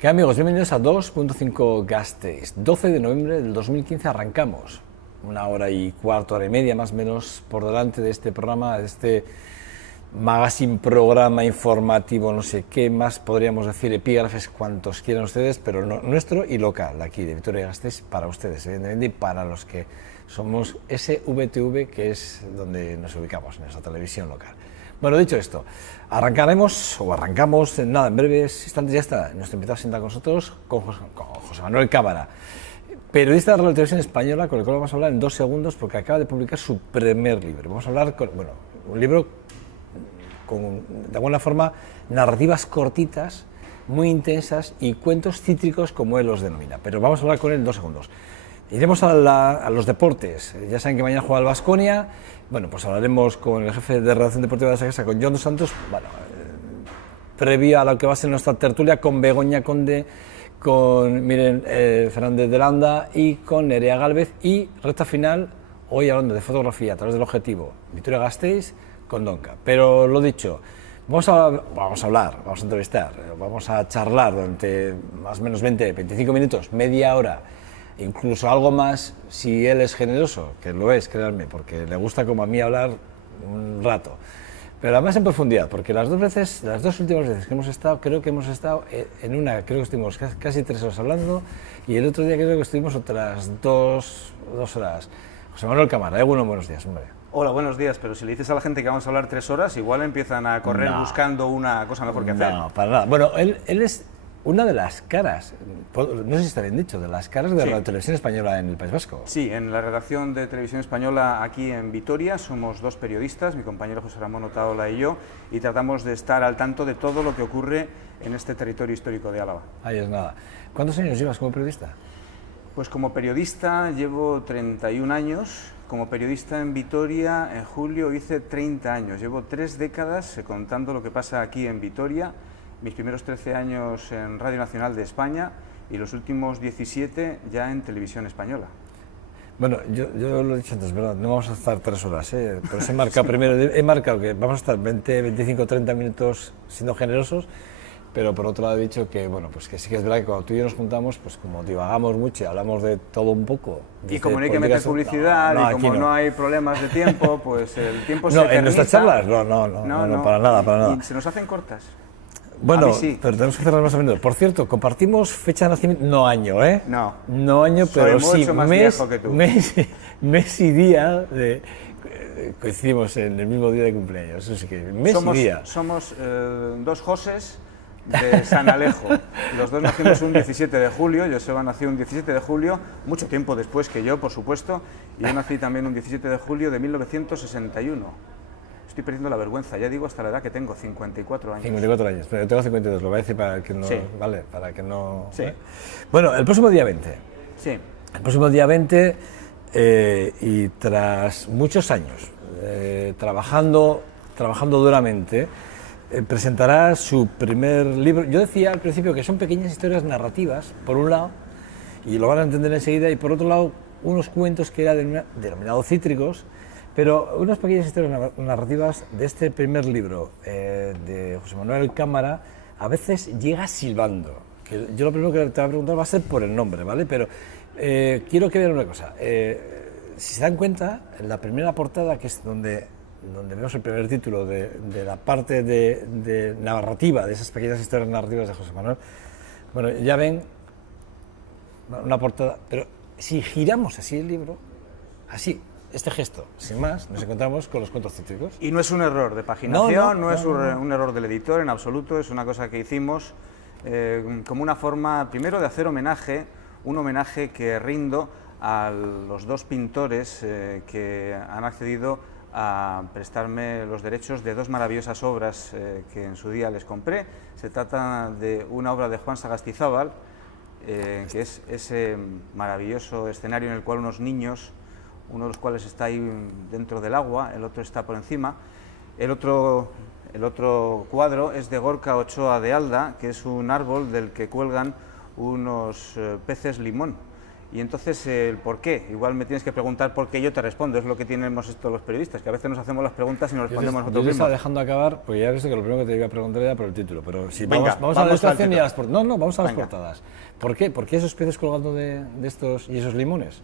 ¿Qué amigos? Bienvenidos a 2.5 Gasteiz. 12 de noviembre del 2015 arrancamos. 1 hora y cuarto, hora y media más o menos por delante de este programa, de este magazine, programa informativo, no sé qué más podríamos decir, epígrafes, cuantos quieran ustedes, pero nuestro y local, aquí de Vitoria-Gasteiz, para ustedes, evidentemente, y para los que somos SVTV, que es donde nos ubicamos, en nuestra televisión local. Bueno, dicho esto, arrancamos en breves instantes. Ya está nuestro invitado sentado con nosotros, con José Manuel Cámara, periodista de la televisión española, con el cual vamos a hablar en 2 segundos porque acaba de publicar su primer libro. Vamos a hablar un libro con, de alguna forma, narrativas cortitas, muy intensas y cuentos cítricos, como él los denomina. Pero vamos a hablar con él en 2 segundos. Iremos a los deportes. Ya saben que mañana juega el Baskonia. Bueno, pues hablaremos con el jefe de redacción deportiva de la Sagresa, con Jon dos Santos, previo a lo que va a ser nuestra tertulia con Begoña Conde, con Miren Fernández de Landa y con Nerea Gálvez, y recta final, hoy hablando de fotografía a través del Objetivo, Vitoria-Gasteiz, con Donca. Pero lo dicho, vamos a hablar, vamos a entrevistar, vamos a charlar durante más o menos 20-25 minutos, media hora, incluso algo más si él es generoso, que lo es, créanme, porque le gusta como a mí hablar un rato. Pero además en profundidad, porque las dos últimas veces que hemos estado, creo que hemos estado en una, creo que estuvimos casi 3 horas hablando, y el otro día creo que estuvimos otras 2 horas. José Manuel Cámara, buenos días, hombre. Hola, buenos días, pero si le dices a la gente que vamos a hablar 3 horas, igual empiezan a correr buscando una cosa mejor que hacer. No, para nada. Bueno, él es una de las caras, no sé si está bien dicho, de las caras de la televisión española en el País Vasco. Sí, en la redacción de Televisión Española aquí en Vitoria somos 2 periodistas, mi compañero José Ramón Otaola y yo, y tratamos de estar al tanto de todo lo que ocurre en este territorio histórico de Álava. Ahí es nada. ¿Cuántos años llevas como periodista? Pues como periodista llevo 31 años, como periodista en Vitoria en julio hice 30 años, llevo 3 décadas contando lo que pasa aquí en Vitoria, mis primeros 13 años en Radio Nacional de España y los últimos 17 ya en Televisión Española. Bueno, yo lo he dicho antes, ¿verdad? No vamos a estar 3 horas, pero he marcado primero, he marcado que vamos a estar 20, 25, 30 minutos siendo generosos, pero por otro lado he dicho que, bueno, pues que sí que es verdad que cuando tú y yo nos juntamos, pues como divagamos mucho y hablamos de todo un poco. Y como no hay que meter publicidad y como no hay problemas de tiempo, pues el tiempo se No, eterniza. en nuestras charlas, no, para nada. Y se nos hacen cortas. Bueno, sí. Pero tenemos que cerrar más o menos. Por cierto, compartimos fecha de nacimiento, no año, ¿eh? No año, pero soy mucho más viejo que tú. Mes y día, coincidimos en el mismo día de cumpleaños, eso sí que, y día. Somos 2 Joses de San Alejo, los 2 nacimos un 17 de julio, Joseba nació un 17 de julio, mucho tiempo después que yo, por supuesto, y yo nací también un 17 de julio de 1961. Estoy perdiendo la vergüenza, ya digo hasta la edad que tengo, 54 años. 54 años, pero yo tengo 52, lo voy a decir para que no... Sí. Vale, para que no... Sí. Bueno, el próximo día 20. Sí. El próximo día 20, y tras muchos años trabajando duramente, presentará su primer libro. Yo decía al principio que son pequeñas historias narrativas, por un lado, y lo van a entender enseguida, y por otro lado, unos cuentos que eran denominados cítricos, pero unas pequeñas historias narrativas de este primer libro de José Manuel Cámara. A veces llega silbando, que yo lo primero que te voy a preguntar va a ser por el nombre, ¿vale? Pero quiero que vean una cosa, si se dan cuenta, en la primera portada, que es donde vemos el primer título de la parte de narrativa, de esas pequeñas historias narrativas de José Manuel, bueno, ya ven una portada, pero si giramos así el libro, así, este gesto, sin más, nos encontramos con los cuentos cítricos. Y no es un error de paginación, no es un error del editor en absoluto, es una cosa que hicimos como una forma, primero, de hacer homenaje, un homenaje que rindo a los 2 pintores que han accedido a prestarme los derechos de 2 maravillosas obras que en su día les compré. Se trata de una obra de Juan Sagastizábal, que es ese maravilloso escenario en el cual unos niños, uno de los cuales está ahí dentro del agua, el otro está por encima. El otro cuadro es de Gorka Ochoa de Alda, que es un árbol del que cuelgan unos peces limón. Y entonces, el por qué, igual me tienes que preguntar por qué, yo te respondo, es lo que tenemos esto los periodistas, que a veces nos hacemos las preguntas y nos respondemos nosotros mismos. Yo te estaba mismos. dejando acabar, porque ya he visto que lo primero que te iba a preguntar era por el título, pero si Venga, vamos a la ilustración y a las título. portadas. No, vamos a las Venga. portadas. ¿Por qué? ¿Por qué esos peces colgando de estos y esos limones?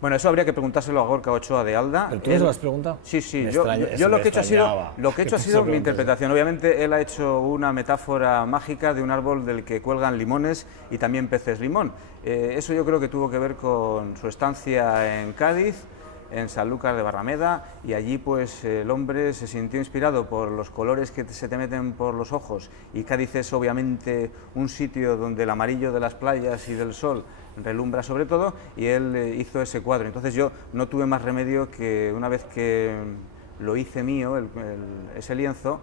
Bueno, eso habría que preguntárselo a Gorka Ochoa de Alda. ¿Pero tú no se lo has preguntado? Sí, sí, Me yo extraña- lo me que he hecho ha sido, extrañaba lo que he hecho ha te sido mi preguntas. interpretación. Obviamente él ha hecho una metáfora mágica de un árbol del que cuelgan limones y también peces limón. Eso yo creo que tuvo que ver con su estancia en Cádiz, en Sanlúcar de Barrameda, y allí pues el hombre se sintió inspirado por los colores que se te meten por los ojos, y Cádiz es obviamente un sitio donde el amarillo de las playas y del sol relumbra sobre todo, y él hizo ese cuadro. Entonces yo no tuve más remedio que, una vez que lo hice mío, ese lienzo,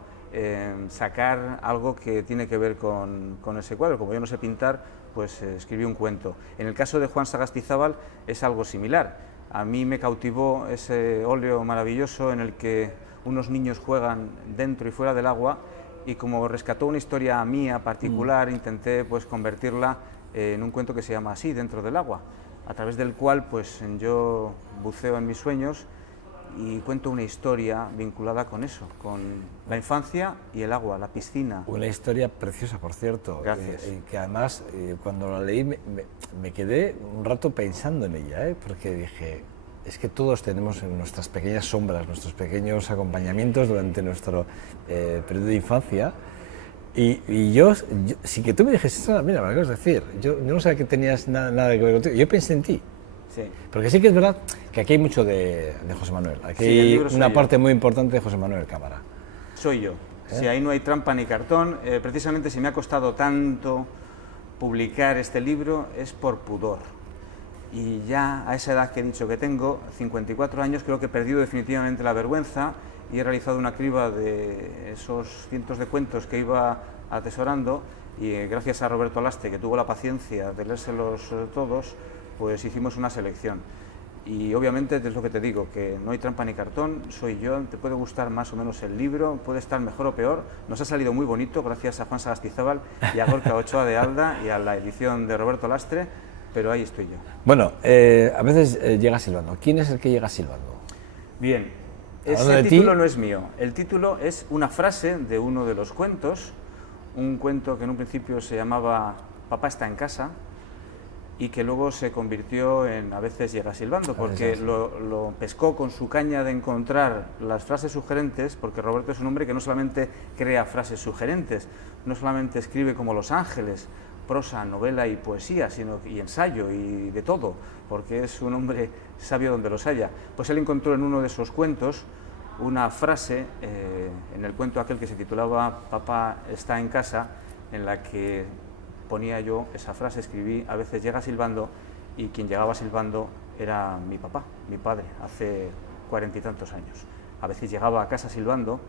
sacar algo que tiene que ver con ese cuadro. Como yo no sé pintar, pues escribí un cuento. En el caso de Juan Sagastizábal es algo similar. A mí me cautivó ese óleo maravilloso en el que unos niños juegan dentro y fuera del agua, y como rescató una historia mía particular, intenté pues convertirla en un cuento que se llama así, Dentro del agua, a través del cual pues yo buceo en mis sueños y cuento una historia vinculada con eso, con la infancia y el agua, la piscina. Una historia preciosa, por cierto. Gracias. Que además, cuando la leí, me quedé un rato pensando en ella, porque dije, es que todos tenemos en nuestras pequeñas sombras, nuestros pequeños acompañamientos durante nuestro periodo de infancia. Y yo, si que tú me dijese, mira, me lo acabas de decir, yo no sabía que tenías nada que ver contigo, yo pensé en ti. Sí. Porque sí que es verdad que aquí hay mucho de José Manuel, aquí Sí, el hay libro soy una yo. parte muy importante de José Manuel Cámara. Soy yo. Si ahí no hay trampa ni cartón, precisamente si me ha costado tanto publicar este libro es por pudor. Y ya a esa edad que he dicho que tengo, 54 años, creo que he perdido definitivamente la vergüenza y he realizado una criba de esos cientos de cuentos que iba atesorando, y gracias a Roberto Lastre, que tuvo la paciencia de leérselos todos, pues hicimos una selección. Y obviamente es lo que te digo, que no hay trampa ni cartón, soy yo, te puede gustar más o menos el libro, puede estar mejor o peor, nos ha salido muy bonito gracias a Juan Sagastizábal y a Gorka Ochoa de Alda y a la edición de Roberto Lastre, pero ahí estoy yo. Bueno, a veces llega silbando. ¿Quién es el que llega silbando? Bien, Hablando de ese ti. título no es mío, el título es una frase de uno de los cuentos, un cuento que en un principio se llamaba Papá está en casa, y que luego se convirtió en A veces llega silbando, porque lo pescó con su caña de encontrar las frases sugerentes, porque Roberto es un hombre que no solamente crea frases sugerentes, no solamente escribe como Los Ángeles, prosa, novela y poesía, sino y ensayo y de todo, porque es un hombre sabio donde los haya. Pues él encontró en uno de esos cuentos una frase, en el cuento aquel que se titulaba Papá está en casa, en la que ponía yo esa frase, escribí A veces llega silbando, y quien llegaba silbando era mi papá, mi padre, hace 40 y tantos años. A veces llegaba a casa silbando,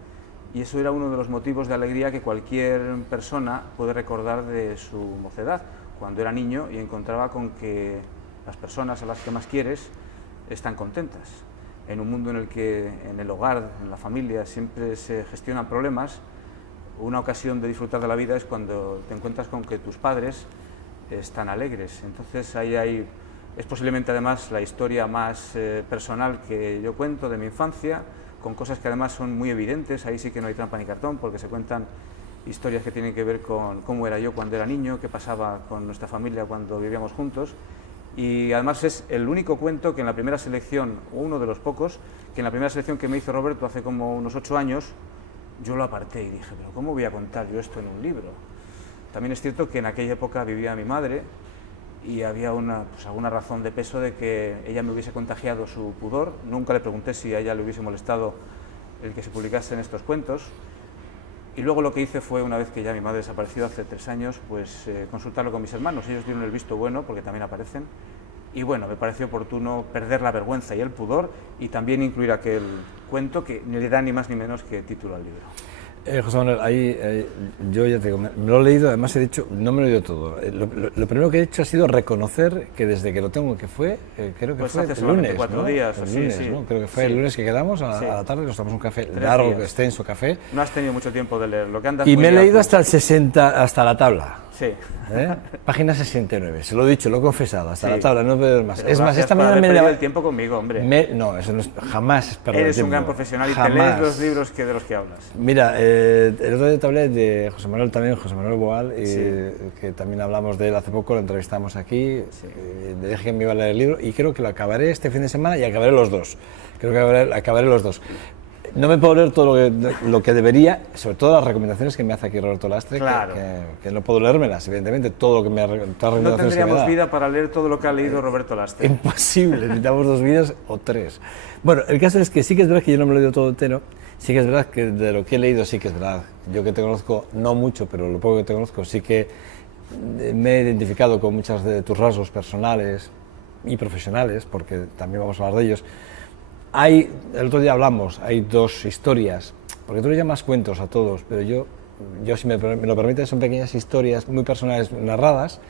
y eso era uno de los motivos de alegría que cualquier persona puede recordar de su mocedad, cuando era niño y encontraba con que las personas a las que más quieres están contentas. En un mundo en el que en el hogar, en la familia, siempre se gestionan problemas, una ocasión de disfrutar de la vida es cuando te encuentras con que tus padres están alegres. Entonces ahí es posiblemente además la historia más personal que yo cuento de mi infancia, con cosas que además son muy evidentes. Ahí sí que no hay trampa ni cartón, porque se cuentan historias que tienen que ver con cómo era yo cuando era niño, qué pasaba con nuestra familia cuando vivíamos juntos. Y además es el único cuento que en la primera selección, o uno de los pocos, que en la primera selección que me hizo Roberto hace como unos 8 años, yo lo aparté y dije, pero ¿cómo voy a contar yo esto en un libro? También es cierto que en aquella época vivía mi madre y había alguna razón de peso de que ella me hubiese contagiado su pudor. Nunca le pregunté si a ella le hubiese molestado el que se publicasen estos cuentos. Y luego lo que hice fue, una vez que ya mi madre desapareció hace 3 años, pues consultarlo con mis hermanos. Ellos dieron el visto bueno, porque también aparecen. Y bueno, me pareció oportuno perder la vergüenza y el pudor y también incluir aquel cuento que ni le da ni más ni menos que título al libro. José Manuel, ahí yo ya te digo, me lo he leído, además he dicho, no me lo he leído todo. Lo primero que he hecho ha sido reconocer que desde que lo tengo, que fue, creo que pues fue hace el lunes, 4 ¿no? días, El sí, lunes, sí. ¿no? Creo que fue Sí. el lunes que quedamos a Sí. la tarde, nos tomamos un café 3 largo, días. extenso café. No has tenido mucho tiempo de leerlo. Que andas Y muy me he a leído tu- hasta el 60, hasta la tabla. Sí. Página 69, se lo he dicho, lo he confesado, hasta la tabla, no puedo ver más. Pero es más, esta mañana me he el tiempo conmigo, hombre. No, eso no es, jamás es perder el Eres tiempo. un gran profesional y jamás. te lees los libros de los que hablas. Mira, el otro día te hablé de José Manuel también, José Manuel Boal, que también hablamos de él hace poco, lo entrevistamos aquí, le dije que me iba a leer el libro y creo que lo acabaré este fin de semana y acabaré los dos. Creo que acabaré los dos. No me puedo leer todo lo que debería, sobre todo las recomendaciones que me hace aquí Roberto Lastre, claro. que no puedo leérmelas, evidentemente, todo lo que me todas las no tendríamos vida para leer todo lo que ha leído Roberto Lastre. Imposible, necesitamos 2 vidas o 3. Bueno, el caso es que sí que es verdad que yo no me lo he leído todo entero, sí que es verdad que de lo que he leído sí que es verdad. Yo que te conozco, no mucho, pero lo poco que te conozco, sí que me he identificado con muchas de tus rasgos personales y profesionales, porque también vamos a hablar de ellos. El otro día hablamos, hay 2 historias, porque tú le llamas cuentos a todos, pero yo si me lo permites, son pequeñas historias muy personales narradas,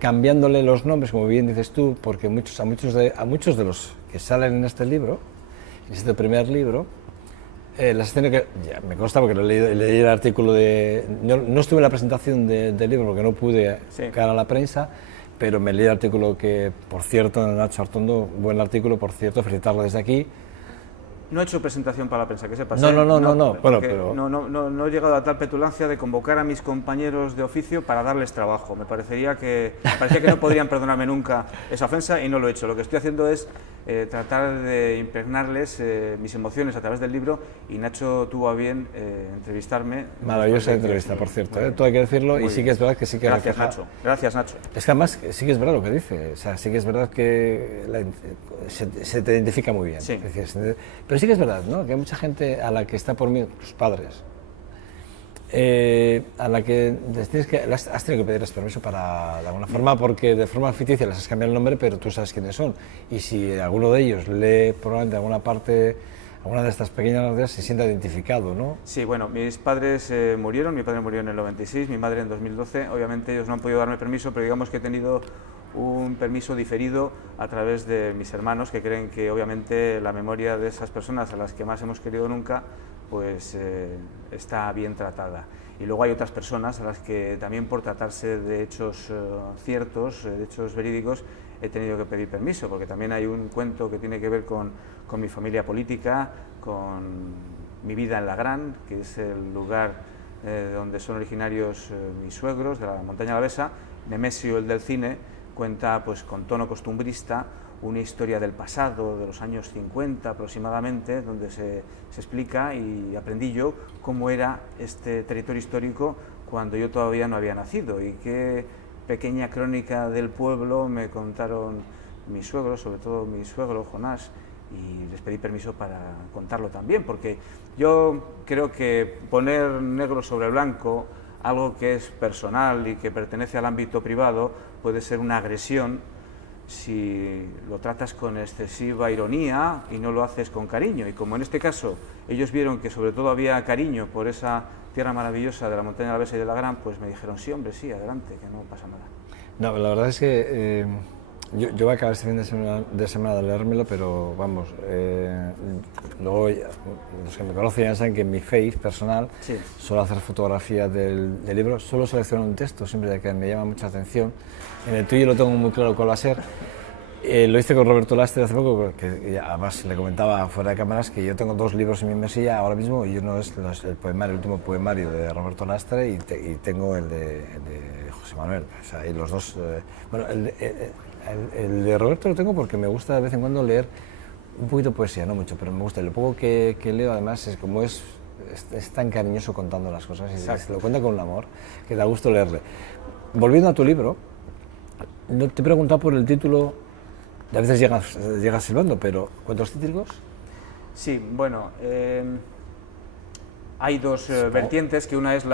cambiándole los nombres, como bien dices tú, porque a muchos de los que salen en este libro, en este primer libro, las he tenido que, ya me consta porque leí el artículo no estuve en la presentación del libro porque no pude cara a la prensa, pero me leí el artículo que, por cierto, Nacho Artondo, buen artículo, por cierto, felicitarlo desde aquí. No he hecho presentación para la prensa, que sepas. No. Bueno, pero... No he llegado a tal petulancia de convocar a mis compañeros de oficio para darles trabajo. parecía que no podrían perdonarme nunca esa ofensa y no lo he hecho. Lo que estoy haciendo es tratar de impregnarles mis emociones a través del libro y Nacho tuvo a bien entrevistarme. Maravillosa entrevista, por cierto, todo hay que decirlo y sí que es verdad que sí que Gracias, Nacho. Gracias, Nacho. Es que además sí que es verdad lo que dice, o sea, sí que es verdad que se te identifica muy bien. Sí. Pero sí que es verdad, ¿no? Que hay mucha gente a la que está por mí, tus padres, a la que has tenido que pedirles permiso para, de alguna forma, porque de forma ficticia les has cambiado el nombre, pero tú sabes quiénes son. Y si alguno de ellos lee probablemente alguna parte, alguna de estas pequeñas noticias, se sienta identificado, ¿no? Sí, bueno, mis padres murieron, mi padre murió en el 96, mi madre en 2012. Obviamente ellos no han podido darme permiso, pero digamos que he tenido un permiso diferido a través de mis hermanos, que creen que obviamente la memoria de esas personas a las que más hemos querido nunca pues está bien tratada. Y luego hay otras personas a las que también por tratarse de hechos ciertos, de hechos verídicos, he tenido que pedir permiso, porque también hay un cuento que tiene que ver con mi familia política, con mi vida en Lagrán, que es el lugar donde son originarios mis suegros, de la montaña alavesa. Nemesio, el del cine, cuenta pues con tono costumbrista una historia del pasado, de los años 50 aproximadamente, donde se explica, y aprendí yo, cómo era este territorio histórico cuando yo todavía no había nacido, y qué pequeña crónica del pueblo me contaron mis suegros, sobre todo mi suegro Jonás, y les pedí permiso para contarlo también, porque yo creo que poner negro sobre blanco algo que es personal y que pertenece al ámbito privado puede ser una agresión si lo tratas con excesiva ironía y no lo haces con cariño. Y como en este caso ellos vieron que sobre todo había cariño por esa tierra maravillosa de la montaña alavesa y de Lagrán, pues me dijeron, sí, hombre, sí, adelante, que no pasa nada. No, la verdad es que yo voy a acabar este fin de semana de leérmelo, pero vamos, luego los que me conocen ya saben que en mi Face personal suelo hacer fotografías del libro, solo selecciono un texto, siempre que me llama mucha atención. En el tuyo lo tengo muy claro cuál va a ser. Lo hice con Roberto Lastre hace poco, que además le comentaba fuera de cámaras que yo tengo 2 libros en mi mesilla ahora mismo, y uno es el poemario, el último poemario de Roberto Lastre, y tengo el de José Manuel. O sea, y los dos, bueno, el de Roberto lo tengo porque me gusta de vez en cuando leer un poquito de poesía, no mucho, pero me gusta. Y lo poco que leo además es como es tan cariñoso contando las cosas, y se lo cuenta con un amor que da gusto leerle. Volviendo a tu libro, no te he preguntado por el título. A veces llegas silbando, pero ¿cuántos títulos? Sí, bueno, hay 2 vertientes, que una es tú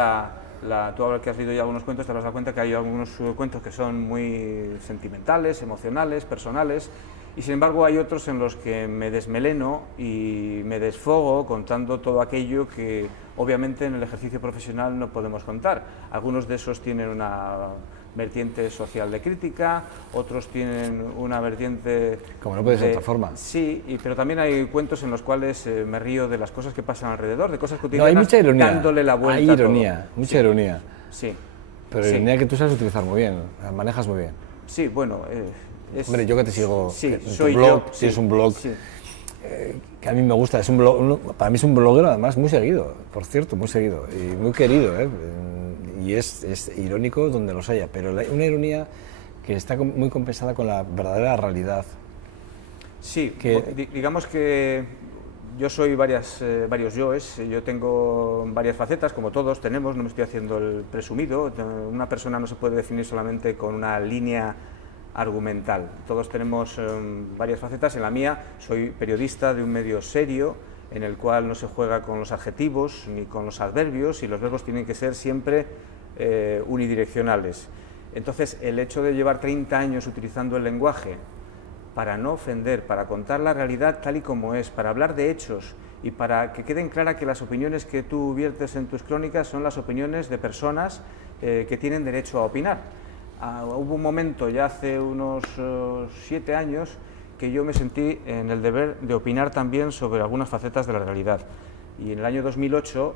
ahora que has leído ya algunos cuentos te das cuenta que hay algunos cuentos que son muy sentimentales, emocionales, personales, y sin embargo hay otros en los que me desmeleno y me desfogo contando todo aquello que obviamente en el ejercicio profesional no podemos contar. Algunos de esos tienen una vertiente social de crítica, otros tienen una vertiente... Como no puede ser de otra forma. Sí, pero también hay cuentos en los cuales me río de las cosas que pasan alrededor, de cosas cotidianas, hay mucha ironía, dándole la vuelta hay ironía, a todo. Mucha ironía. Sí. Pero Sí. ironía que tú sabes utilizar muy bien, manejas muy bien. Sí, bueno, Hombre, yo que te sigo sí, en tu soy blog, yo, tienes sí, un blog sí. que a mí me gusta, es un blog, para mí es un bloguero además muy seguido, por cierto, muy seguido y muy querido, y es irónico donde los haya, pero una ironía que está muy compensada con la verdadera realidad. Sí, Que- digamos que yo soy varios yoes, yo tengo varias facetas, como todos tenemos, no me estoy haciendo el presumido, una persona no se puede definir solamente con una línea argumental, todos tenemos varias facetas, en la mía soy periodista de un medio serio, en el cual no se juega con los adjetivos ni con los adverbios, y los verbos tienen que ser siempre unidireccionales. Entonces, el hecho de llevar 30 años utilizando el lenguaje para no ofender, para contar la realidad tal y como es, para hablar de hechos y para que queden claras que las opiniones que tú viertes en tus crónicas son las opiniones de personas que tienen derecho a opinar. Hubo un momento, ya hace unos 7 años, que yo me sentí en el deber de opinar también sobre algunas facetas de la realidad. Y en el año 2008,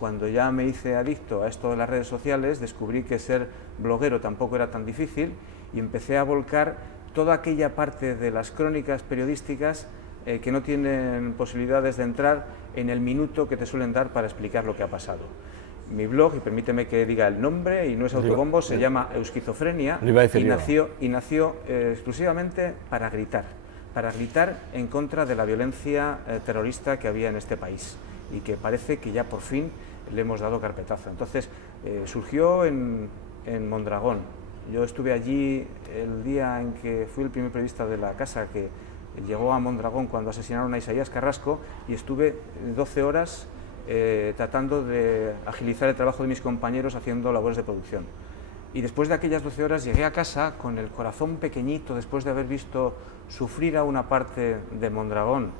cuando ya me hice adicto a esto de las redes sociales, descubrí que ser bloguero tampoco era tan difícil y empecé a volcar toda aquella parte de las crónicas periodísticas que no tienen posibilidades de entrar en el minuto que te suelen dar para explicar lo que ha pasado. Mi blog, y permíteme que diga el nombre, y no es autobombo, se llama Euskizofrenia y nació exclusivamente para gritar en contra de la violencia terrorista que había en este país y que parece que ya por fin le hemos dado carpetazo. Entonces, surgió en Mondragón. Yo estuve allí el día en que fui el primer periodista de la casa que llegó a Mondragón cuando asesinaron a Isaías Carrasco, y estuve 12 horas tratando de agilizar el trabajo de mis compañeros haciendo labores de producción. Y después de aquellas 12 horas llegué a casa con el corazón pequeñito después de haber visto sufrir a una parte de Mondragón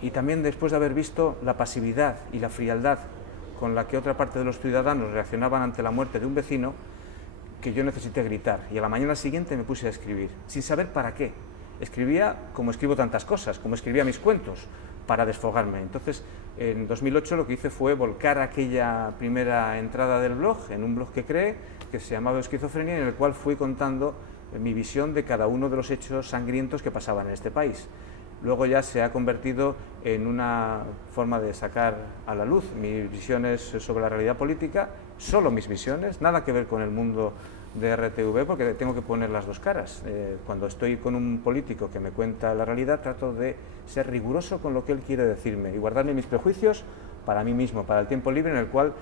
y también después de haber visto la pasividad y la frialdad con la que otra parte de los ciudadanos reaccionaban ante la muerte de un vecino, que yo necesité gritar. Y a la mañana siguiente me puse a escribir, sin saber para qué. Escribía como escribo tantas cosas, como escribía mis cuentos, para desfogarme. Entonces, en 2008 lo que hice fue volcar aquella primera entrada del blog, en un blog que creé, que se llamaba Esquizofrenia, en el cual fui contando mi visión de cada uno de los hechos sangrientos que pasaban en este país. Luego ya se ha convertido en una forma de sacar a la luz mis visiones sobre la realidad política, solo mis visiones, nada que ver con el mundo de RTV, porque tengo que poner las dos caras. Cuando estoy con un político que me cuenta la realidad, trato de ser riguroso con lo que él quiere decirme y guardarme mis prejuicios para mí mismo, para el tiempo libre en el cual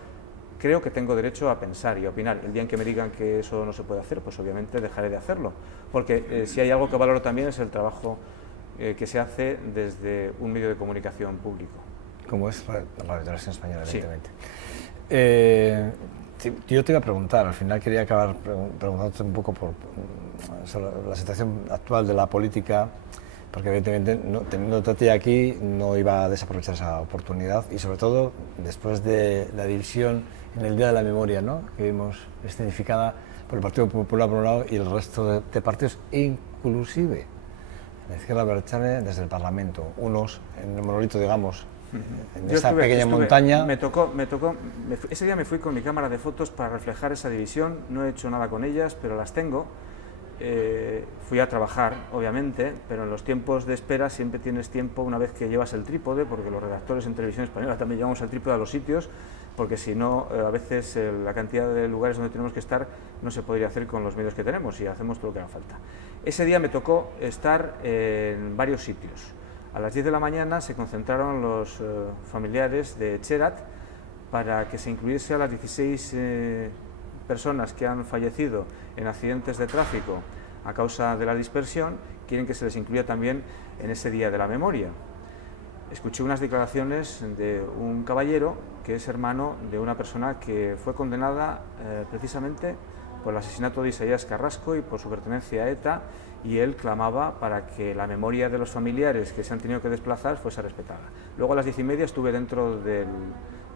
creo que tengo derecho a pensar y a opinar. El día en que me digan que eso no se puede hacer, pues obviamente dejaré de hacerlo, porque si hay algo que valoro también es el trabajo que se hace desde un medio de comunicación público. Como es Radio Televisión Española, Sí. evidentemente. Yo te iba a preguntar, al final quería acabar preguntándote un poco sobre la situación actual de la política, porque evidentemente teniéndote a ti aquí no iba a desaprovechar esa oportunidad, y sobre todo después de la división en el Día de la Memoria, ¿no?, que vimos escenificada por el Partido Popular por un lado y el resto de partidos, inclusive la izquierda abertzale desde el Parlamento, unos en el monolito, digamos, en esa pequeña montaña. Ese día me fui con mi cámara de fotos para reflejar esa división, no he hecho nada con ellas, pero las tengo. Fui a trabajar, obviamente, pero en los tiempos de espera siempre tienes tiempo una vez que llevas el trípode, porque los redactores en Televisión Española también llevamos el trípode a los sitios, porque si no, a veces la cantidad de lugares donde tenemos que estar no se podría hacer con los medios que tenemos y hacemos todo lo que haga falta. Ese día me tocó estar en varios sitios. A las 10 de la mañana se concentraron los familiares de Etxerat para que se incluyese a las 16 personas que han fallecido en accidentes de tráfico a causa de la dispersión. Quieren que se les incluya también en ese Día de la Memoria. Escuché unas declaraciones de un caballero que es hermano de una persona que fue condenada precisamente por el asesinato de Isaías Carrasco y por su pertenencia a ETA, y él clamaba para que la memoria de los familiares que se han tenido que desplazar fuese respetada. Luego a las 10:30 estuve dentro del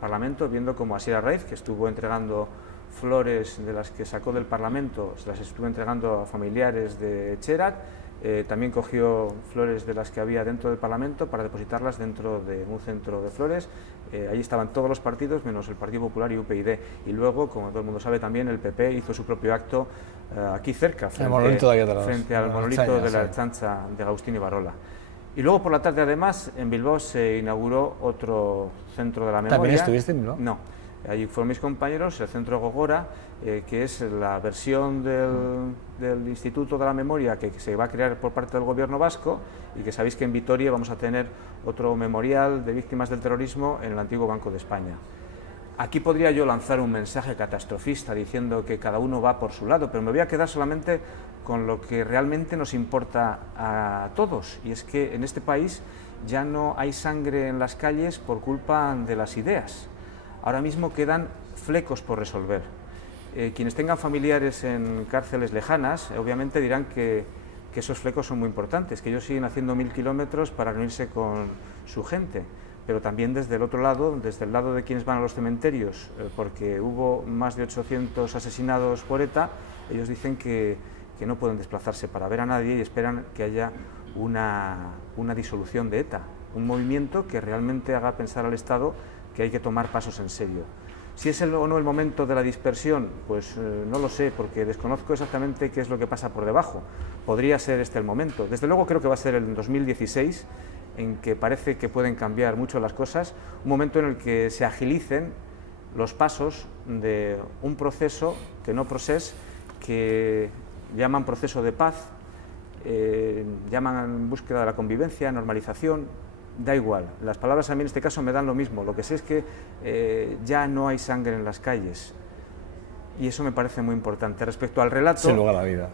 Parlamento viendo cómo Asier Arraiz, que estuvo entregando flores de las que sacó del Parlamento, se las estuvo entregando a familiares de Etxerat, también cogió flores de las que había dentro del Parlamento para depositarlas dentro de un centro de flores. Allí estaban todos los partidos, menos el Partido Popular y UPyD. Y luego, como todo el mundo sabe, también el PP hizo su propio acto aquí cerca, frente al monolito de la Ertzaintza de Agustín Ibarrola. Y luego por la tarde, además, en Bilbao se inauguró otro centro de la memoria. ¿También estuviste en Bilbao? No. Allí fueron mis compañeros, el Centro Gogora, que es la versión del Instituto de la Memoria que se va a crear por parte del Gobierno vasco, y que sabéis que en Vitoria vamos a tener otro memorial de víctimas del terrorismo en el antiguo Banco de España. Aquí podría yo lanzar un mensaje catastrofista diciendo que cada uno va por su lado, pero me voy a quedar solamente con lo que realmente nos importa a todos, y es que en este país ya no hay sangre en las calles por culpa de las ideas. Ahora mismo quedan flecos por resolver. Quienes tengan familiares en cárceles lejanas, obviamente dirán que esos flecos son muy importantes, que ellos siguen haciendo 1000 kilómetros para reunirse con su gente, pero también desde el otro lado, desde el lado de quienes van a los cementerios, porque hubo más de 800 asesinados por ETA, ellos dicen que no pueden desplazarse para ver a nadie y esperan que haya una disolución de ETA, un movimiento que realmente haga pensar al Estado que hay que tomar pasos en serio. Si es o no el momento de la dispersión, pues no lo sé, porque desconozco exactamente qué es lo que pasa por debajo. Podría ser este el momento. Desde luego creo que va a ser el 2016, en que parece que pueden cambiar mucho las cosas, un momento en el que se agilicen los pasos de un proceso que no procés, que llaman proceso de paz, llaman búsqueda de la convivencia, normalización. Da igual, las palabras a mí en este caso me dan lo mismo, lo que sé es que ya no hay sangre en las calles, y eso me parece muy importante. Respecto al relato, sin lugar a la vida,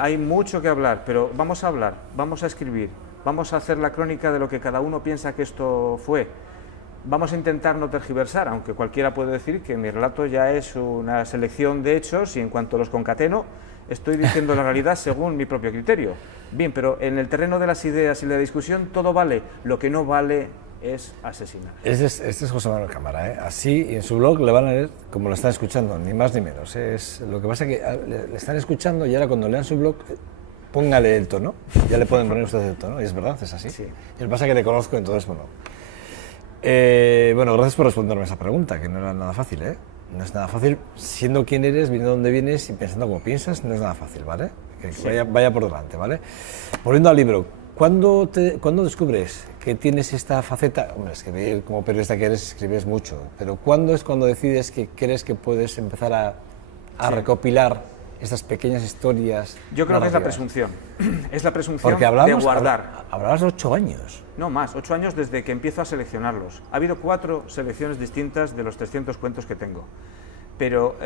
hay mucho que hablar, pero vamos a hablar, vamos a escribir, vamos a hacer la crónica de lo que cada uno piensa que esto fue. Vamos a intentar no tergiversar, aunque cualquiera puede decir que mi relato ya es una selección de hechos y en cuanto los concateno, estoy diciendo la realidad según mi propio criterio. Bien, pero en el terreno de las ideas y la discusión todo vale, lo que no vale es asesinar. Este es José Manuel Cámara, ¿eh? Así, y en su blog le van a leer como lo están escuchando, ni más ni menos. Lo que pasa es que le están escuchando y ahora cuando lean su blog, póngale el tono, ya le pueden poner ustedes el tono, y es verdad, es así. Sí. Y lo que pasa es que le conozco, entonces, bueno. Bueno, gracias por responderme esa pregunta, que no era nada fácil, ¿eh? No es nada fácil, siendo quien eres, viniendo donde vienes y pensando como piensas, no es nada fácil, ¿vale? Que sí. vaya por delante, ¿vale? Volviendo al libro, ¿cuándo descubres que tienes esta faceta? Hombre, escribir, como periodista que eres, escribes mucho, pero ¿cuándo es cuando decides que crees que puedes empezar a recopilar estas pequeñas historias? Yo creo que es la presunción. Es la presunción de guardar. Hablabas de 8 años. No más, 8 años desde que empiezo a seleccionarlos. Ha habido 4 selecciones distintas de los 300 cuentos que tengo. Pero,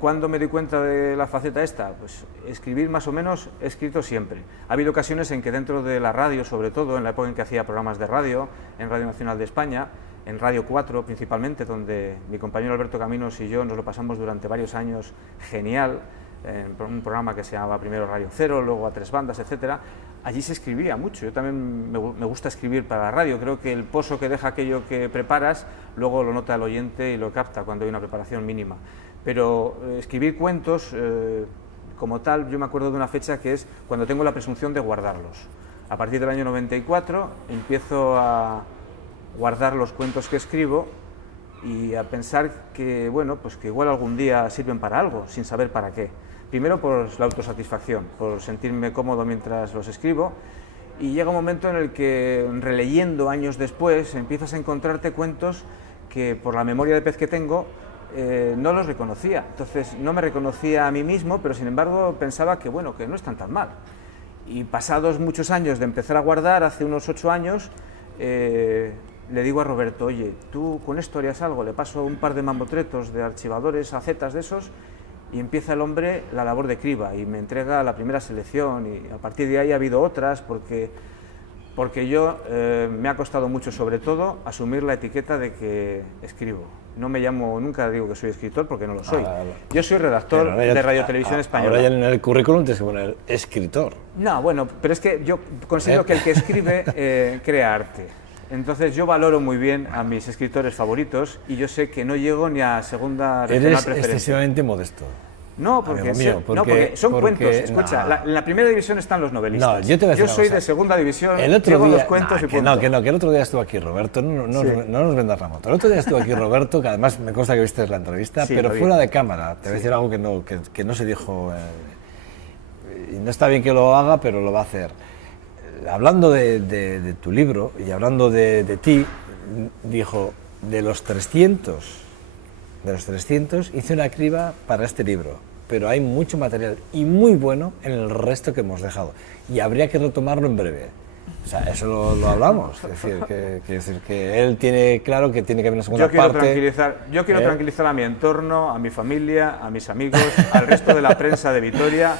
¿cuándo me di cuenta de la faceta esta? Pues escribir más o menos he escrito siempre. Ha habido ocasiones en que dentro de la radio, sobre todo en la época en que hacía programas de radio, en Radio Nacional de España, en Radio 4 principalmente, donde mi compañero Alberto Caminos y yo nos lo pasamos durante varios años genial, en un programa que se llamaba primero Radio Cero, luego A Tres Bandas, etcétera. Allí se escribía mucho, yo también me gusta escribir para la radio, creo que el pozo que deja aquello que preparas, luego lo nota el oyente y lo capta cuando hay una preparación mínima. Pero escribir cuentos, como tal, yo me acuerdo de una fecha que es cuando tengo la presunción de guardarlos. A partir del año 94 empiezo a guardar los cuentos que escribo y a pensar que, bueno, pues que igual algún día sirven para algo, sin saber para qué. Primero por la autosatisfacción, por sentirme cómodo mientras los escribo, y llega un momento en el que, releyendo años después, empiezas a encontrarte cuentos que, por la memoria de pez que tengo, no los reconocía. Entonces no me reconocía a mí mismo, pero sin embargo pensaba que, bueno, que no están tan mal. Y pasados muchos años de empezar a guardar, hace unos 8 años, le digo a Roberto, oye, ¿tú con esto harías algo? Le paso un par de mamotretos de archivadores, acetas de esos, y empieza el hombre la labor de criba y me entrega la primera selección, y a partir de ahí ha habido otras, porque yo me ha costado mucho, sobre todo, asumir la etiqueta de que escribo. No me llamo, nunca digo que soy escritor porque no lo soy. Yo soy redactor de Radio Televisión Española. Ahora ya en el currículum tienes que poner escritor. No, bueno, pero es que yo considero que el que escribe crea arte. Entonces yo valoro muy bien a mis escritores favoritos y yo sé que no llego ni a segunda regional preferencia. Eres excesivamente modesto. No, porque, mío, porque son cuentos. Escucha, no. en la primera división están los novelistas. No, yo te voy a decir yo soy una cosa. de segunda división, El otro llevo día, los cuentos y punto. que el otro día estuvo aquí Roberto, no nos vendas la moto. El otro día estuvo aquí Roberto, que además me consta que viste la entrevista, Sí, pero lo vi. fuera de cámara. Te voy a decir algo que no se dijo, y no está bien que lo haga, pero lo va a hacer. Hablando de tu libro y hablando de ti, dijo, de los 300 hice una criba para este libro, pero hay mucho material y muy bueno en el resto que hemos dejado y habría que retomarlo en breve. O sea, eso lo hablamos, es decir, que él tiene claro que tiene que haber una segunda parte. Yo quiero tranquilizar a mi entorno, a mi familia, a mis amigos, al resto de la prensa de Vitoria.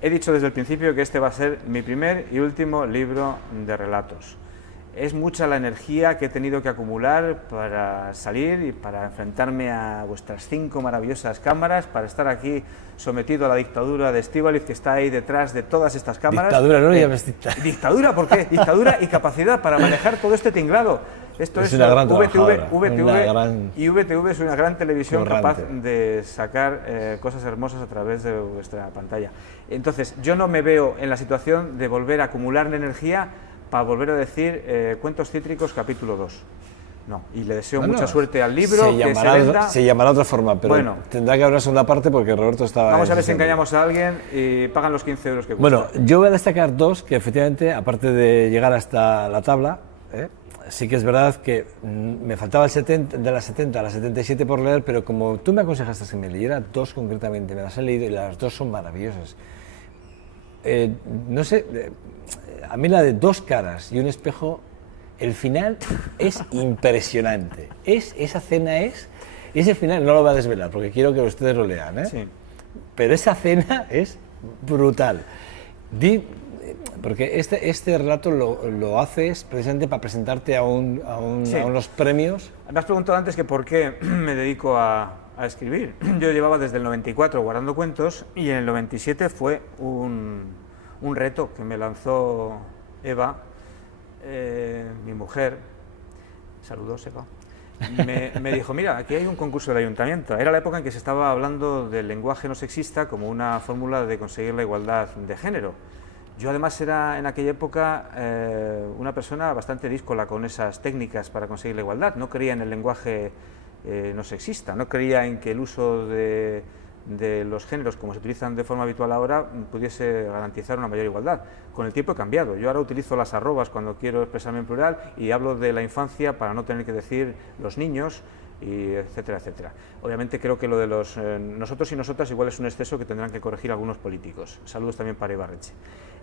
He dicho desde el principio que este va a ser mi primer y último libro de relatos. Es mucha la energía que he tenido que acumular para salir y para enfrentarme a vuestras 5 maravillosas cámaras, para estar aquí sometido a la dictadura de Estíbaliz, que está ahí detrás de todas estas cámaras. Dictadura, no llames dictadura. ¿Dictadura? ¿Por qué? Dictadura y capacidad para manejar todo este tinglado. Esto es una gran y VTV es una gran televisión currante, capaz de sacar cosas hermosas a través de vuestra pantalla. Entonces, yo no me veo en la situación de volver a acumular la energía para volver a decir Cuentos Cítricos capítulo 2. No, y le deseo mucha suerte al libro, se llamará de otra forma, pero bueno, tendrá que haber una segunda parte porque Roberto estaba... Vamos a ver si engañamos a alguien y pagan los 15 euros que cuesta. Bueno, yo voy a destacar 2 que efectivamente, aparte de llegar hasta la tabla, sí que es verdad que me faltaba de las 70 a las 77 por leer, pero como tú me aconsejaste que me leyera 2 concretamente, me las he leído y las 2 son maravillosas. No sé, a mí la de 2 caras y un espejo, el final es impresionante. Esa cena ese final no lo voy a desvelar porque quiero que ustedes lo lean, Sí. Pero esa cena es brutal. Porque este relato lo haces precisamente para presentarte a unos premios. Me has preguntado antes que por qué me dedico a escribir. Yo llevaba desde el 94 guardando cuentos y en el 97 fue un reto que me lanzó Eva, mi mujer. Saludos, Eva. Me dijo, mira, aquí hay un concurso del ayuntamiento. Era la época en que se estaba hablando del lenguaje no sexista como una fórmula de conseguir la igualdad de género. Yo además era en aquella época una persona bastante díscola con esas técnicas para conseguir la igualdad. No creía en el lenguaje no sexista, no creía en que el uso de los géneros como se utilizan de forma habitual ahora pudiese garantizar una mayor igualdad. Con el tiempo he cambiado. Yo ahora utilizo las arrobas cuando quiero expresarme en plural y hablo de la infancia para no tener que decir los niños, y etcétera, etcétera. Obviamente creo que lo de los nosotros y nosotras igual es un exceso que tendrán que corregir algunos políticos. Saludos también para Ibarreche.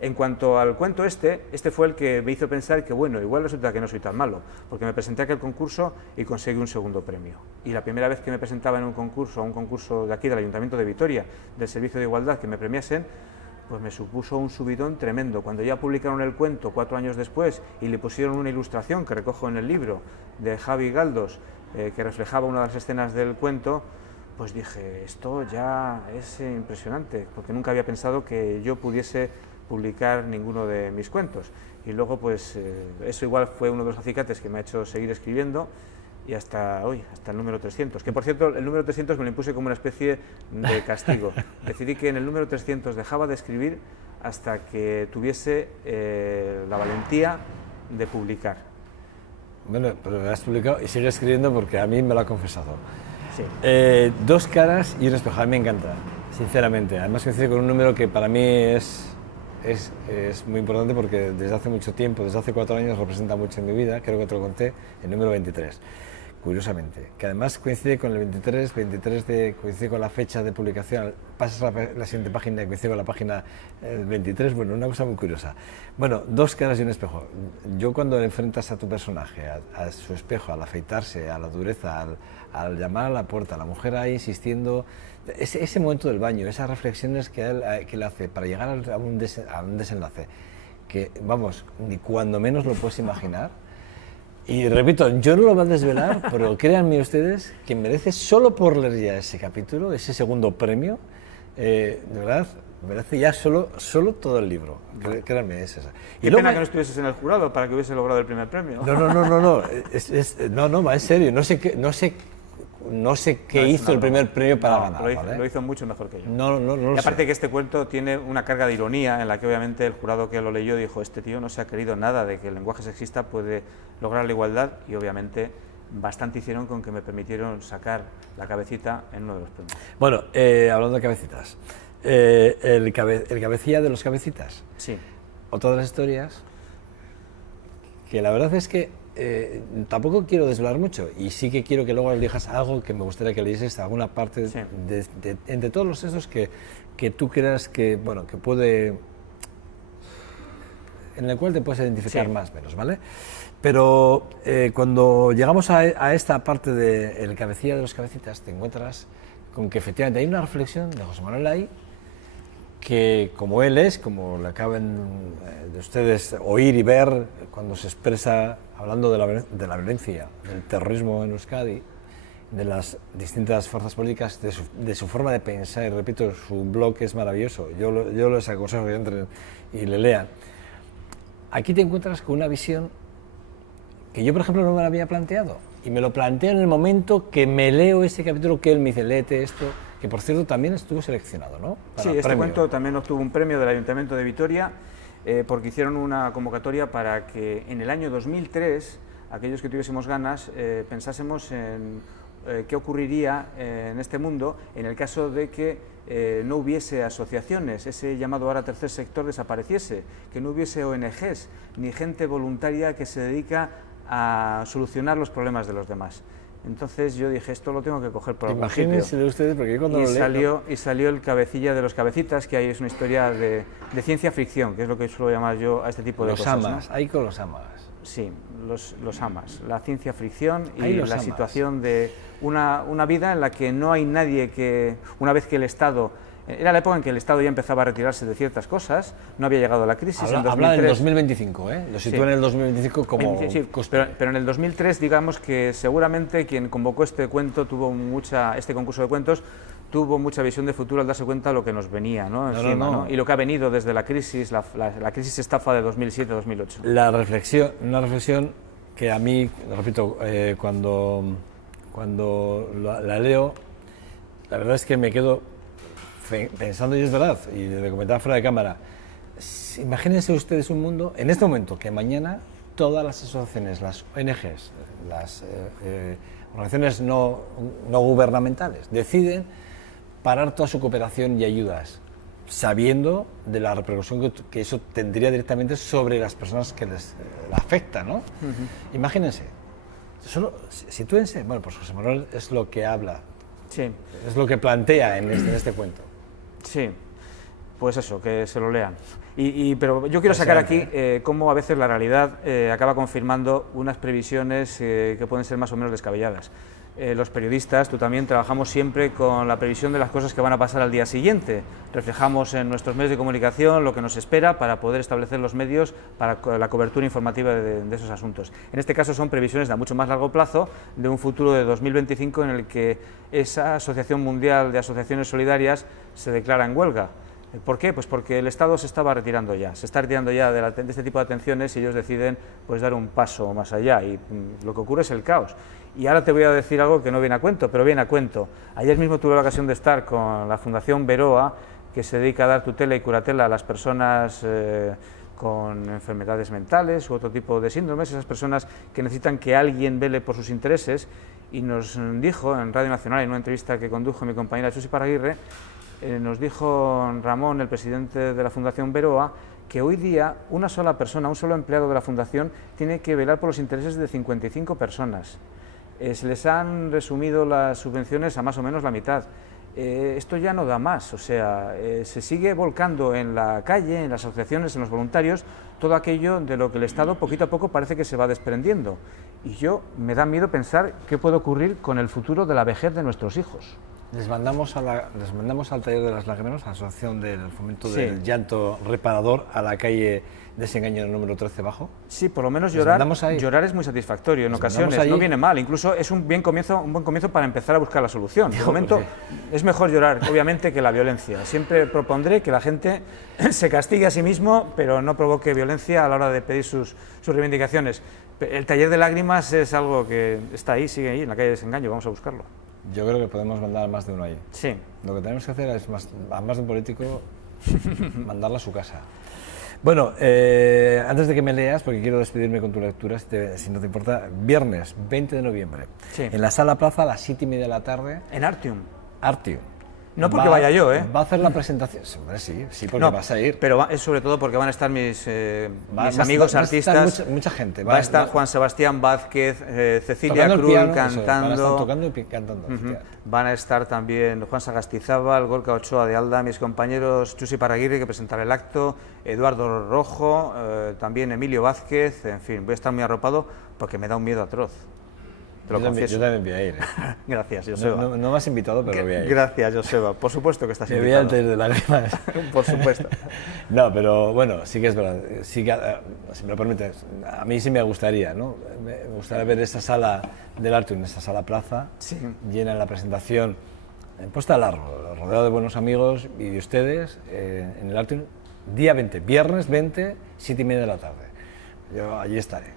En cuanto al cuento este fue el que me hizo pensar que bueno, igual resulta que no soy tan malo, porque me presenté a aquel concurso y conseguí un segundo premio. Y la primera vez que me presentaba en un concurso de aquí del Ayuntamiento de Vitoria, del Servicio de Igualdad, que me premiasen, pues me supuso un subidón tremendo. Cuando ya publicaron el cuento 4 años después y le pusieron una ilustración que recojo en el libro de Javi Galdos, que reflejaba una de las escenas del cuento, pues dije, esto ya es impresionante, porque nunca había pensado que yo pudiese publicar ninguno de mis cuentos. Y luego, pues, eso igual fue uno de los acicates que me ha hecho seguir escribiendo, y hasta hoy, hasta el número 300. Que, por cierto, el número 300 me lo impuse como una especie de castigo. Decidí que en el número 300 dejaba de escribir hasta que tuviese la valentía de publicar. Bueno, pero lo has publicado y sigue escribiendo porque a mí me lo ha confesado. Sí. 2 caras y un espejo, a mí me encanta, sinceramente. Además coincide con un número que para mí es muy importante porque desde hace mucho tiempo, desde hace 4 años, representa mucho en mi vida, creo que te lo conté, el número 23, curiosamente, que además coincide con el 23 coincide con la fecha de publicación, pasas a la siguiente página y coincide con la página 23, bueno, una cosa muy curiosa. Bueno, 2 caras y un espejo. Yo cuando enfrentas a tu personaje, a su espejo, al afeitarse, a la dureza, al llamar a la puerta, a la mujer ahí insistiendo, ese momento del baño, esas reflexiones que él hace para llegar a un desenlace, que vamos, ni cuando menos lo puedes imaginar. Y repito, yo no lo voy a desvelar, pero créanme ustedes que merece, solo por leer ya ese capítulo, ese segundo premio, de verdad, merece ya solo todo el libro. Créanme, es esa. Qué pena que no estuvieses en el jurado para que hubiese logrado el primer premio. No, va en serio, no sé no sé qué hizo el primer premio para ganar. Lo hizo mucho mejor que yo. No y aparte sé. que este cuento tiene una carga de ironía en la que obviamente el jurado que lo leyó dijo, este tío no se ha creído nada de que el lenguaje sexista puede lograr la igualdad, y obviamente bastante hicieron con que me permitieron sacar la cabecita en uno de los premios. Bueno, hablando de cabecitas, el cabecilla de los cabecitas. Sí. Otra de las historias que la verdad es que tampoco quiero desvelar mucho, y sí que quiero que luego elijas algo que me gustaría que leyeses, alguna parte Sí. entre todos los textos que tú creas que, bueno, que puede, en el cual te puedes identificar Sí. más o menos, ¿vale? Pero cuando llegamos a esta parte del cabecilla de los cabecitas, te encuentras con que efectivamente hay una reflexión de José Manuel ahí, que como él es, como le acaban de ustedes oír y ver cuando se expresa hablando de la violencia, del terrorismo en Euskadi, de las distintas fuerzas políticas, de su forma de pensar, y repito, su blog es maravilloso, yo les aconsejo que entren y le lean. Aquí te encuentras con una visión que yo, por ejemplo, no me la había planteado, y me lo planteo en el momento que me leo ese capítulo que él me dice, léete esto, que por cierto también estuvo seleccionado, ¿no? Sí, este cuento también obtuvo un premio del Ayuntamiento de Vitoria, porque hicieron una convocatoria para que en el año 2003, aquellos que tuviésemos ganas, pensásemos en qué ocurriría en este mundo en el caso de que no hubiese asociaciones, ese llamado ahora tercer sector desapareciese, que no hubiese ONGs, ni gente voluntaria que se dedica a solucionar los problemas de los demás. Entonces yo dije, esto lo tengo que coger por algún sitio. Imagínense ustedes, porque yo cuando lo leo... Y salió el cabecilla de los cabecitas, que ahí es una historia de ciencia ficción, que es lo que suelo llamar yo a este tipo de cosas. Los amas, ¿no? ahí con los amas. Sí, los amas, la ciencia ficción y Ahí los la amas. situación de una vida en la que no hay nadie que, una vez que el Estado... Era la época en que el Estado ya empezaba a retirarse de ciertas cosas, no había llegado la crisis en 2003. Habla del 2025, ¿eh? Lo sitúa en el 2025 como... Sí, pero en el 2003, digamos que seguramente quien convocó este cuento este concurso de cuentos tuvo mucha visión de futuro al darse cuenta de lo que nos venía, ¿no? Encima, ¿no? Y lo que ha venido desde la crisis, la crisis estafa de 2007-2008. Una reflexión que a mí, repito, cuando la leo, la verdad es que me quedo pensando, y es verdad, y le comentaba fuera de cámara, imagínense ustedes un mundo, en este momento, que mañana todas las asociaciones, las ONGs, las organizaciones no gubernamentales, deciden parar toda su cooperación y ayudas, sabiendo de la repercusión que eso tendría directamente sobre las personas que les afecta, ¿no? Imagínense, solo sitúense, bueno, pues José Manuel es lo que habla, sí. Es lo que plantea en este cuento. Sí, pues eso, que se lo lean. Pero yo quiero sacar aquí cómo a veces la realidad acaba confirmando unas previsiones que pueden ser más o menos descabelladas. Los periodistas, tú también, trabajamos siempre con la previsión de las cosas que van a pasar al día siguiente. Reflejamos en nuestros medios de comunicación lo que nos espera para poder establecer los medios para la cobertura informativa de esos asuntos. En este caso son previsiones de a mucho más largo plazo, de un futuro de 2025 en el que esa Asociación Mundial de Asociaciones Solidarias se declara en huelga. ¿Por qué? Pues porque el Estado se estaba retirando ya, se está retirando ya de este tipo de atenciones, y ellos deciden pues dar un paso más allá, y lo que ocurre es el caos. Y ahora te voy a decir algo que no viene a cuento, pero viene a cuento. Ayer mismo tuve la ocasión de estar con la Fundación Beroa, que se dedica a dar tutela y curatela a las personas con enfermedades mentales u otro tipo de síndromes, esas personas que necesitan que alguien vele por sus intereses, y nos dijo en Radio Nacional, en una entrevista que condujo mi compañera Susi Paraguirre, nos dijo Ramón, el presidente de la Fundación Beroa, que hoy día una sola persona, un solo empleado de la Fundación, tiene que velar por los intereses de 55 personas. Se les han resumido las subvenciones a más o menos la mitad. Esto ya no da más, o sea, se sigue volcando en la calle, en las asociaciones, en los voluntarios, todo aquello de lo que el Estado poquito a poco parece que se va desprendiendo. Y me da miedo pensar qué puede ocurrir con el futuro de la vejez de nuestros hijos. Les mandamos al taller de las lágrimas, a la Asociación del Fomento del Llanto Reparador, a la calle Desengaño número 13 bajo. Sí, por lo menos llorar es muy satisfactorio en ocasiones, no viene mal, incluso es un buen comienzo para empezar a buscar la solución. De momento es mejor llorar, obviamente, que la violencia. Siempre propondré que la gente se castigue a sí mismo, pero no provoque violencia a la hora de pedir sus reivindicaciones. El taller de lágrimas es algo que está ahí, sigue ahí, en la calle Desengaño, vamos a buscarlo. Yo creo que podemos mandar a más de uno ahí. Sí. Lo que tenemos que hacer es, a más de un político, mandarla a su casa. Bueno, antes de que me leas, porque quiero despedirme con tu lectura, si no te importa, viernes 20 de noviembre, sí, en la Sala Plaza a las 7:30 de la tarde. En Artium. Artium. No porque vaya yo, ¿eh? Va a hacer la presentación. Sí, porque no, vas a ir. Pero es sobre todo porque van a estar mis amigos artistas. Mucha gente. Va a estar Juan Sebastián Vázquez, Cecilia Cruz cantando. Van a estar tocando y cantando. Van a estar también Juan Sagastizábal, Gorka Ochoa de Alda, mis compañeros Chusi Paraguirre, que presentará el acto, Eduardo Rojo, también Emilio Vázquez. En fin, voy a estar muy arropado porque me da un miedo atroz. Te lo confieso. Yo también voy a ir. Gracias, Joseba. No me has invitado, pero voy a ir. Gracias, Joseba. Por supuesto que estás invitado. Me voy antes de lágrimas. Por supuesto. No, pero bueno, sí que es verdad. Sí que, si me lo permites, a mí sí me gustaría, ¿no? Me gustaría ver esa sala del Artium, esa sala plaza, sí, llena en la presentación, puesta al largo, rodeado de buenos amigos y de ustedes, en el Artium, día 20, viernes 20, 7:30 de la tarde. Yo allí estaré.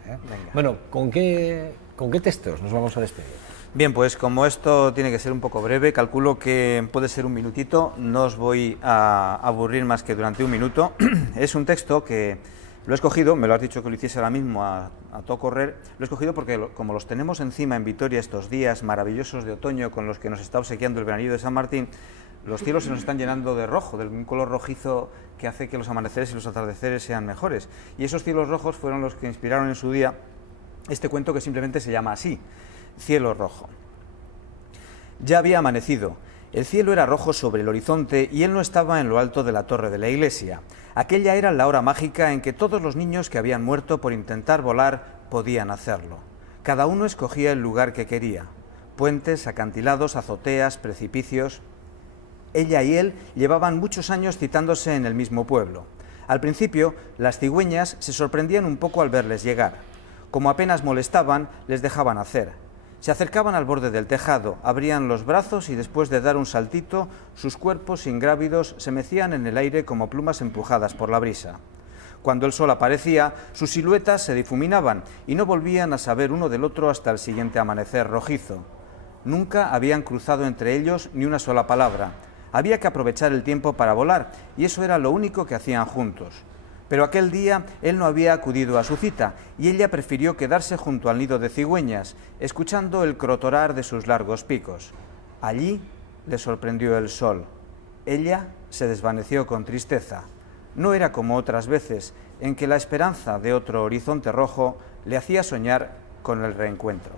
Bueno, ¿con qué textos nos vamos a despedir? Bien, pues como esto tiene que ser un poco breve, calculo que puede ser un minutito, no os voy a aburrir más que durante un minuto. Es un texto que lo he escogido, me lo has dicho que lo hiciese ahora mismo a todo correr, lo he escogido porque como los tenemos encima en Vitoria estos días maravillosos de otoño con los que nos está obsequiando el veranillo de San Martín, los cielos se nos están llenando de rojo, de un color rojizo que hace que los amaneceres y los atardeceres sean mejores. Y esos cielos rojos fueron los que inspiraron en su día este cuento que simplemente se llama así, Cielo Rojo. Ya había amanecido, el cielo era rojo sobre el horizonte y él no estaba en lo alto de la torre de la iglesia. Aquella era la hora mágica en que todos los niños que habían muerto por intentar volar podían hacerlo. Cada uno escogía el lugar que quería, puentes, acantilados, azoteas, precipicios. Ella y él llevaban muchos años citándose en el mismo pueblo. Al principio, las cigüeñas se sorprendían un poco al verles llegar. Como apenas molestaban, les dejaban hacer. Se acercaban al borde del tejado, abrían los brazos y después de dar un saltito, sus cuerpos ingrávidos se mecían en el aire como plumas empujadas por la brisa. Cuando el sol aparecía, sus siluetas se difuminaban y no volvían a saber uno del otro hasta el siguiente amanecer rojizo. Nunca habían cruzado entre ellos ni una sola palabra. Había que aprovechar el tiempo para volar, y eso era lo único que hacían juntos. Pero aquel día él no había acudido a su cita, y ella prefirió quedarse junto al nido de cigüeñas, escuchando el crotorar de sus largos picos. Allí le sorprendió el sol. Ella se desvaneció con tristeza. No era como otras veces, en que la esperanza de otro horizonte rojo le hacía soñar con el reencuentro.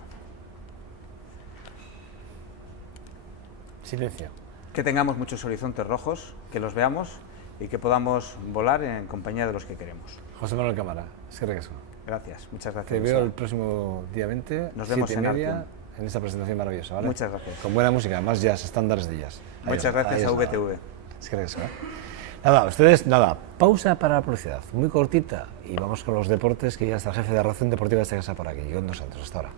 Silencio. Que tengamos muchos horizontes rojos, que los veamos y que podamos volar en compañía de los que queremos. José Manuel Cámara, es que regreso. Gracias, muchas gracias. Te veo el próximo día 20, nos vemos en 7:30, en esta presentación maravillosa, ¿vale? Muchas gracias. Con buena música, más jazz, estándares de jazz. Muchas gracias a VTV. Es que regreso, ¿eh? Nada, ustedes, nada, pausa para la publicidad, muy cortita, y vamos con los deportes, que ya está el jefe de Razón Deportiva de esta casa por aquí, con nosotros, hasta ahora.